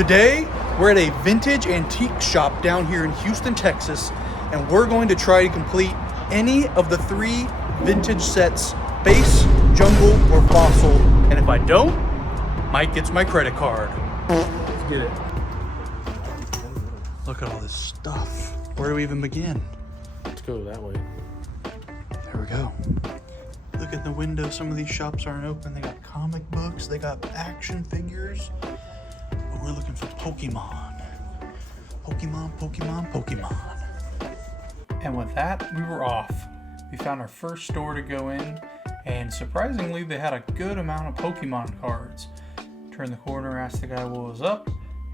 Today, we're at a vintage antique shop down here in Houston, Texas, and we're going to try to complete any of the 3 vintage sets, base, jungle, or fossil. And if I don't, Mike gets my credit card. Let's get it. Look at all this stuff. Where do we even begin? Let's go that way. There we go. Look at the window. Some of these shops aren't open. They got comic books. They got action figures. But we're looking for Pokemon. Pokemon. And with that, we were off. We found our first store to go in, and surprisingly, they had a good amount of Pokemon cards. Turned the corner, asked the guy what was up,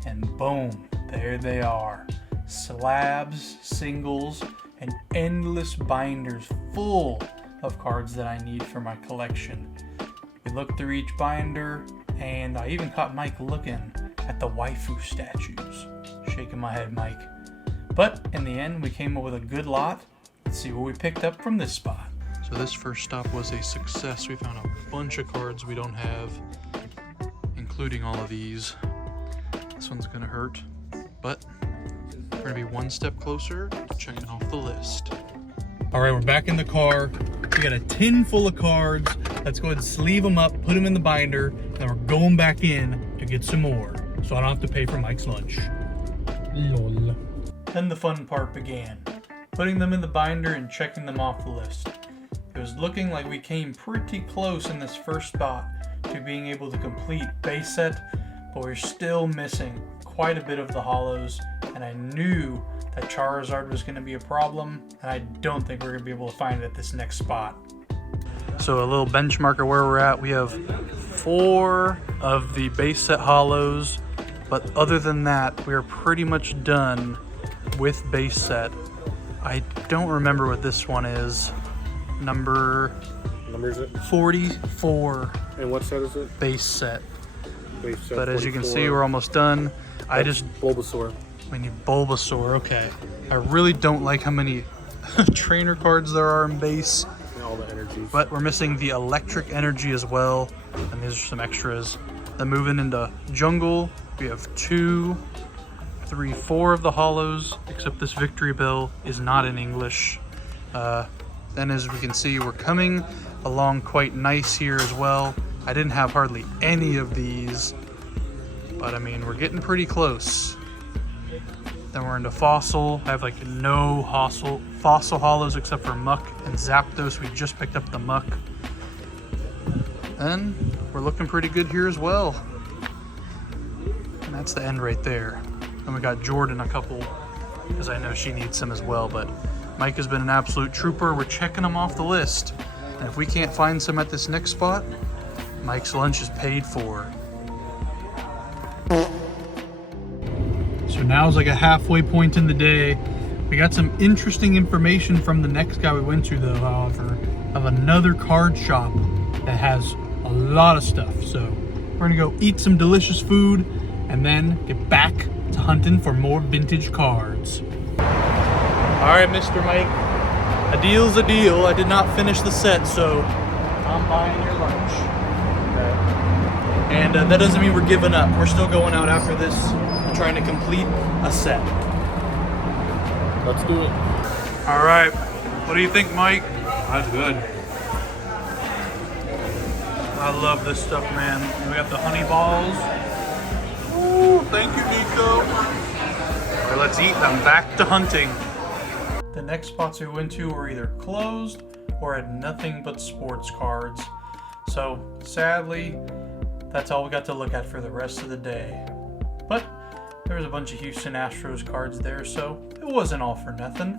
and boom, there they are. Slabs, singles, and endless binders full of cards that I need for my collection. We looked through each binder, and I even caught Mike looking at the waifu statues. Shaking my head, Mike. But in the end, we came up with a good lot. Let's see what we picked up from this spot. So this first stop was a success. We found a bunch of cards we don't have, including all of these. This one's gonna hurt, but we're gonna be one step closer to checking off the list. All right, we're back in the car. We got a tin full of cards. Let's go ahead and sleeve them up, put them in the binder, and we're going back in to get some more, so I don't have to pay for Mike's lunch. Lol. Then the fun part began, putting them in the binder and checking them off the list. It was looking like we came pretty close in this first spot to being able to complete base set, but we're still missing quite a bit of the hollows, and I knew that Charizard was going to be a problem, and I don't think we're going to be able to find it at this next spot. So a little benchmarker where we're at, we have 4 of the base set hollows, but other than that, we're pretty much done with base set. I don't remember what this one is. Number is it? 44. And what set is it? Base set. Base set. But as you can see, we're almost done. Bulbasaur. We need Bulbasaur, okay. I really don't like how many trainer cards there are in base. And all the energies. But we're missing the electric energy as well. And these are some extras. Then moving into jungle, we have 2, 3, 4 of the hollows, except this Victory Bell is not in English. Then as we can see, we're coming along quite nice here as well. I didn't have hardly any of these, but I mean, we're getting pretty close. Then we're into fossil. I have like no fossil hollows except for Muck and Zapdos. We just picked up the Muck. And we're looking pretty good here as well. And that's the end right there. And we got Jordan a couple, because I know she needs some as well, but Mike has been an absolute trooper. We're checking them off the list. And if we can't find some at this next spot, Mike's lunch is paid for. So now's like a halfway point in the day. We got some interesting information from the next guy we went to though, however, of another card shop that has a lot of stuff. So we're gonna go eat some delicious food and then get back to hunting for more vintage cards. All right, Mr. Mike, a deal's a deal. I did not finish the set, so I'm buying your lunch. And that doesn't mean we're giving up. We're still going out after this and trying to complete a set. Let's do it. All right, what do you think, Mike? That's good. I love this stuff, man. And we got the honey balls. Ooh, thank you, Nico. All right, let's eat. I'm back to hunting. The next spots we went to were either closed or had nothing but sports cards. So sadly, that's all we got to look at for the rest of the day. But there was a bunch of Houston Astros cards there, so it wasn't all for nothing.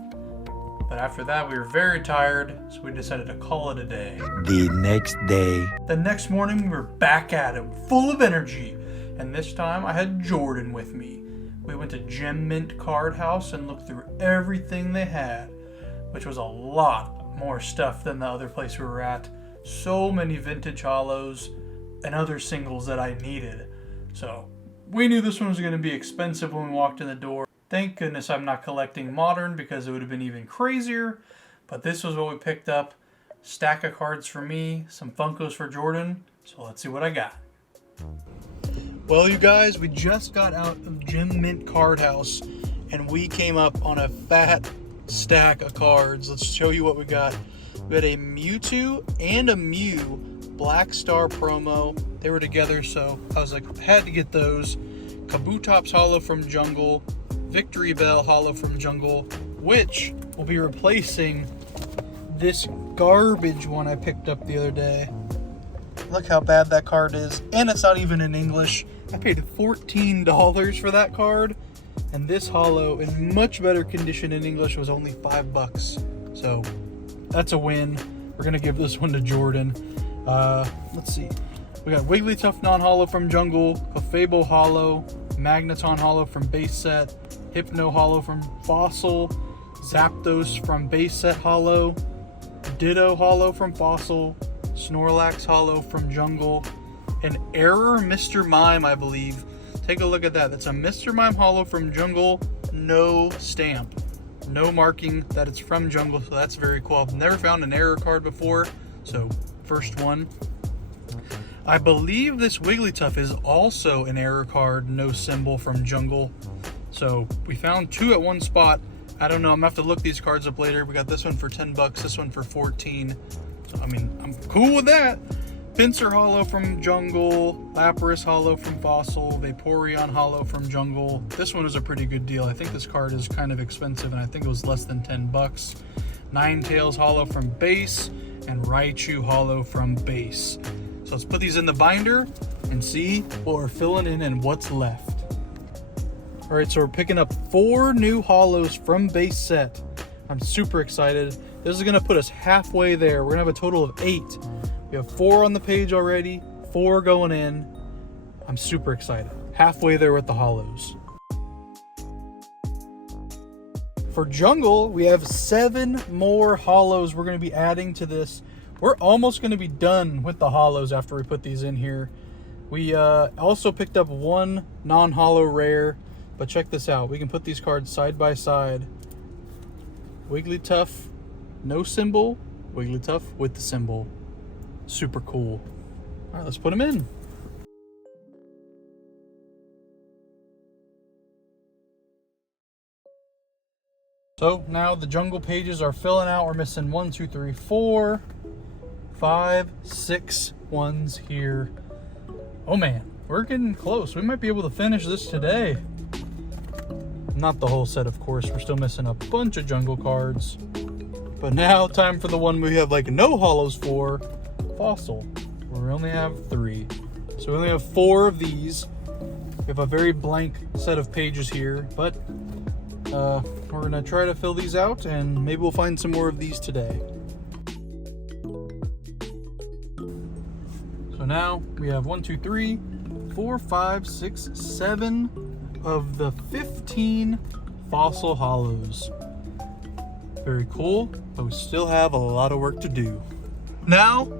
But after that, we were very tired, so we decided to call it a day. The next day. The next morning, we were back at it, full of energy. And this time, I had Jordan with me. We went to Gem Mint Card House and looked through everything they had, which was a lot more stuff than the other place we were at. So many vintage hollows and other singles that I needed. So we knew this one was going to be expensive when we walked in the door. Thank goodness I'm not collecting modern, because it would have been even crazier. But this was what we picked up. Stack of cards for me, some Funkos for Jordan. So let's see what I got. Well, you guys, we just got out of Gem Mint Card House and we came up on a fat stack of cards. Let's show you what we got. We had a Mewtwo and a Mew Black Star promo. They were together, so I was like, had to get those. Kabutops Holo from Jungle, Victory Bell Holo from Jungle, which will be replacing this garbage one I picked up the other day. Look how bad that card is, and it's not even in English. I paid $14 for that card, and this holo in much better condition in English was only $5. So that's a win. We're gonna give this one to Jordan. Let's see. We got Wigglytuff non-holo from Jungle, Clefable holo, Magneton holo from base set, Hypno holo from Fossil, Zapdos from base set holo, Ditto holo from Fossil, Snorlax holo from Jungle, an Error Mr. Mime, I believe. Take a look at that. That's a Mr. Mime holo from Jungle, no stamp, no marking that it's from Jungle, so that's very cool. I've never found an error card before, so first one. I believe this Wigglytuff is also an error card, no symbol from Jungle. So we found two at one spot. I don't know, I'm gonna have to look these cards up later. We got this one for 10 bucks, this one for 14. So, I mean, I'm cool with that. Pinsir holo from Jungle, Lapras holo from Fossil, Vaporeon holo from Jungle. This one is a pretty good deal. I think this card is kind of expensive, and I think it was less than 10 bucks. Ninetales holo from base, and Raichu holo from base. So let's put these in the binder and see what we're filling in and what's left. All right, so we're picking up 4 new holos from base set. I'm super excited. This is gonna put us halfway there. We're gonna have a total of 8. We have 4 on the page already, 4 going in. I'm super excited. Halfway there with the holos. For Jungle, we have 7 more holos we're gonna be adding to this. We're almost going to be done with the holos after we put these in here. We also picked up 1 non-holo rare, but check this out. We can put these cards side by side. Wigglytuff, no symbol. Wigglytuff with the symbol. Super cool. All right, let's put them in. So now the Jungle pages are filling out. We're missing 1, 2, 3, 4, 5, 6 ones here. Oh man, we're getting close. We might be able to finish this today. Not the whole set, of course. We're still missing a bunch of Jungle cards. But now time for the one we have like no holos for, Fossil, where we only have 3. So we only have 4 of these. We have a very blank set of pages here, but we're gonna try to fill these out, and maybe we'll find some more of these today. So now we have 1, 2, 3, 4, 5, 6, 7 of the 15 Fossil holos. Very cool, but we still have a lot of work to do. Now,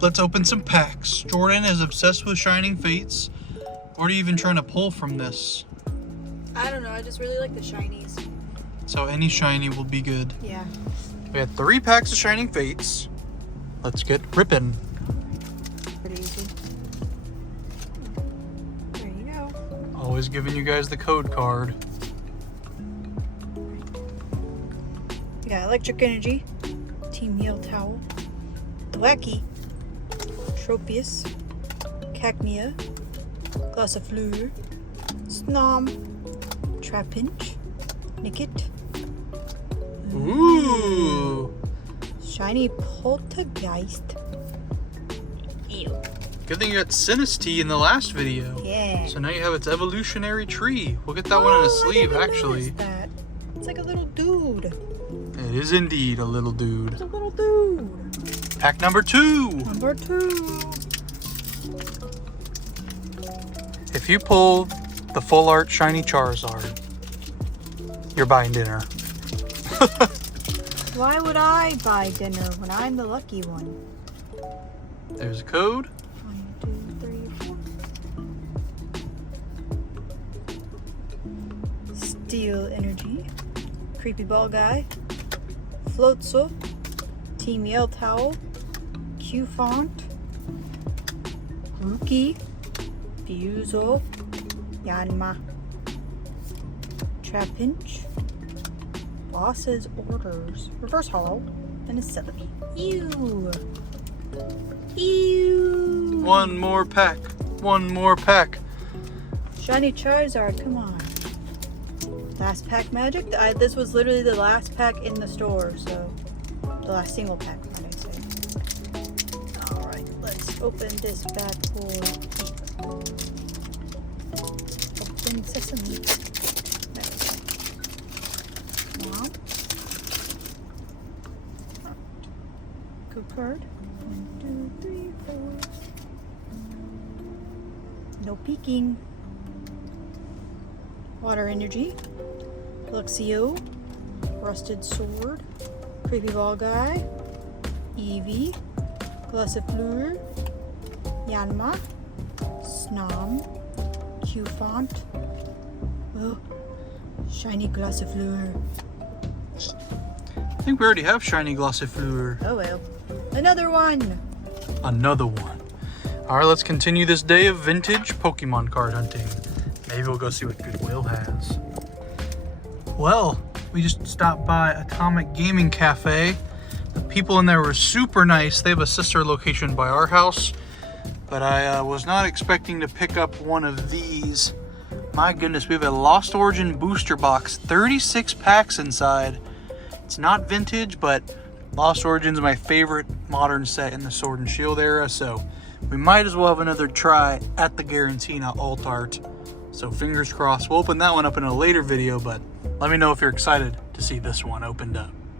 let's open some packs. Jordan is obsessed with Shining Fates. What are you even trying to pull from this? I don't know, I just really like the shinies. So any shiny will be good. Yeah. We had 3 packs of Shining Fates. Let's get ripping. Pretty easy. There you go. Always giving you guys the code card. We got Electric Energy, Team Heal Towel, Thwackey, Tropius, Cacnea, Gossifleur, Snom, Trapinch, Nickit, Ooh. Shiny Poltergeist. Ew. Good thing you got Sinistea in the last video. Yeah. So now you have its evolutionary tree. We'll get that one in a sleeve, actually. That. It's like a little dude. It is indeed a little dude. It's a little dude. Pack number 2. Number 2. If you pull the full art shiny Charizard, you're buying dinner. Why would I buy dinner when I'm the lucky one? There's a code. 1, 2, 3, 4. Steel Energy, Creepy Ball Guy, Floatzel, Team Yell Towel, Q Font, Rookie, Fuso, Yanma, Trapinch, Boss's Orders, Reverse Hollow, and a Celebi. Ew! Ew! One more pack. One more pack. Shiny Charizard, come on. Last pack magic? This was literally the last pack in the store, so the last single pack, might I say. Alright, let's open this bad boy. Open sesame. There we go. Wow. Good card. 1, 2, 3, 4. No peeking. Water Energy, Luxio, Rusted Sword, Creepy Ball Guy, Eevee, Glossifleur, Yanma, Snom, Q-Font, oh, Shiny Glossifleur. I think we already have Shiny Glossifleur. Oh well. Another one! Another one. Alright, let's continue this day of vintage Pokemon card hunting. Maybe we'll go see what Goodwill has. Well, we just stopped by Atomic Gaming Cafe. The people in there were super nice. They have a sister location by our house, but I was not expecting to pick up one of these. My goodness, we have a Lost Origin booster box, 36 packs inside. It's not vintage, but Lost Origin's my favorite modern set in the Sword and Shield era, so we might as well have another try at the Garantina Alt Art. So fingers crossed. We'll open that one up in a later video, but let me know if you're excited to see this one opened up.